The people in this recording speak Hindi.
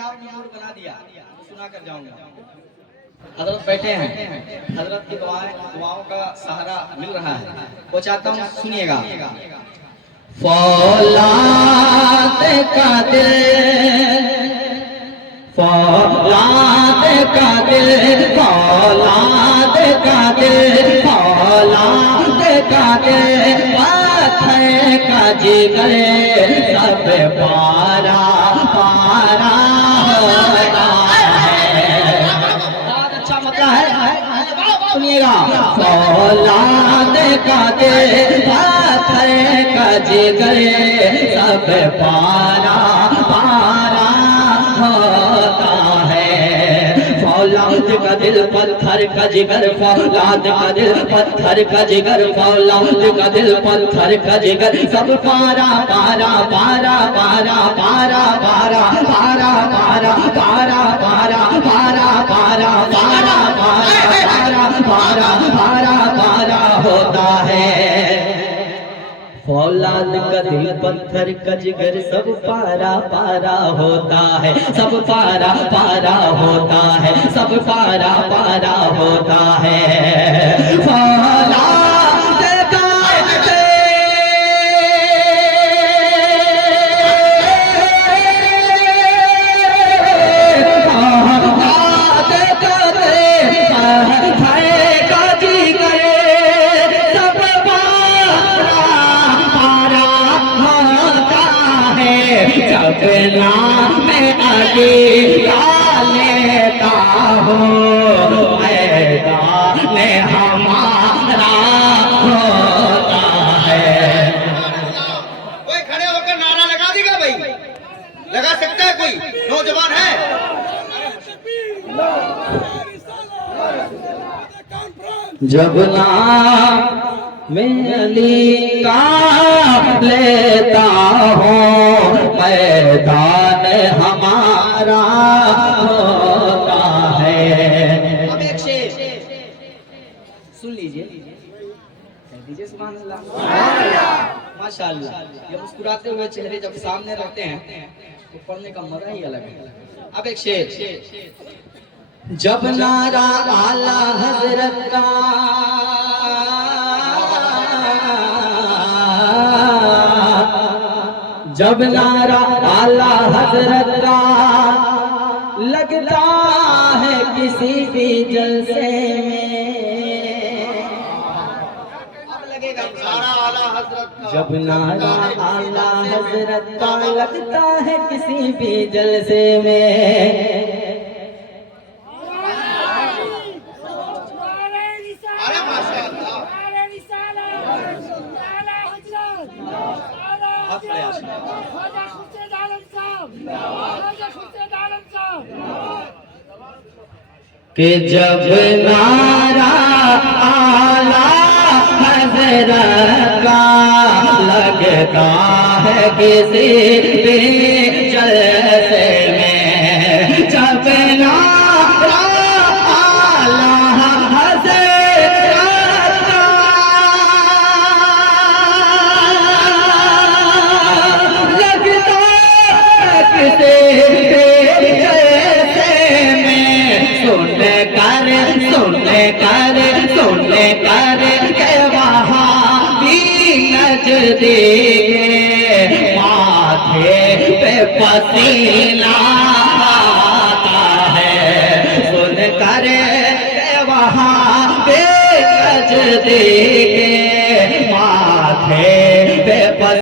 आपने मूड बना दिया, सुना कर जाऊंगा। हजरत बैठे हैं, हजरत की दुआओं का सहारा मिल रहा है, वो चाहता हूँ सुनिएगा। फौलाद का दिल, फौलाद का दिल, फौलाद का दिल, फौलाद का दिल, पत्थर का जिगर सब पारा पारा होता है। बहुत अच्छा मतलब है, सुनिएगा। फौलाद का दिल, पत्थर का जिगर सब पारा पारा होता है। फौलाद का दिल पत्थर का जिगर, फौलाद का दिल पत्थर का जिगर, फौलाद का दिल पत्थर का जिगर सब पारा पारा पारा पारा पारा पारा पारा पारा पारा पारा पारा पारा पारा पारा पारा पारा पारा होता है। फौलाद का दिल पत्थर का जिगर सब पारा पारा होता है, सब पारा पारा होता है, सब पारा पारा होता है। फौलाद का सपना में आगे लेता हूँ, मैदान हमारा होता है। कोई खड़े होकर नारा लगा देगा भाई? लगा सकता है कोई नौजवान है? जब नाम में अली का लेता हूँ, मैदान हमारा होता है। अब एक शेर सुन लीजिए, दीजिए सुभान अल्लाह, माशाअल्लाह। ये मुस्कुराते हुए चेहरे जब सामने रहते हैं तो पढ़ने का मजा ही अलग है। अब एक शेर। जब नारा आला हजरत का, जब नारा आला हजरत का लगता है किसी भी जलसे में, अब लगेगा नारा आला हजरत का। जब नारा आला हजरत का लगता है किसी भी जलसे में, कि जब नारा आला हजरत का लगता है किसी भी जलसे में, जब नारा आला हजरत का लगता है किसी सुनने कर के वहाँ भी नजदीक माथे पे पसीना आता है, सुन कर के वहाँ पे नजदीक माथे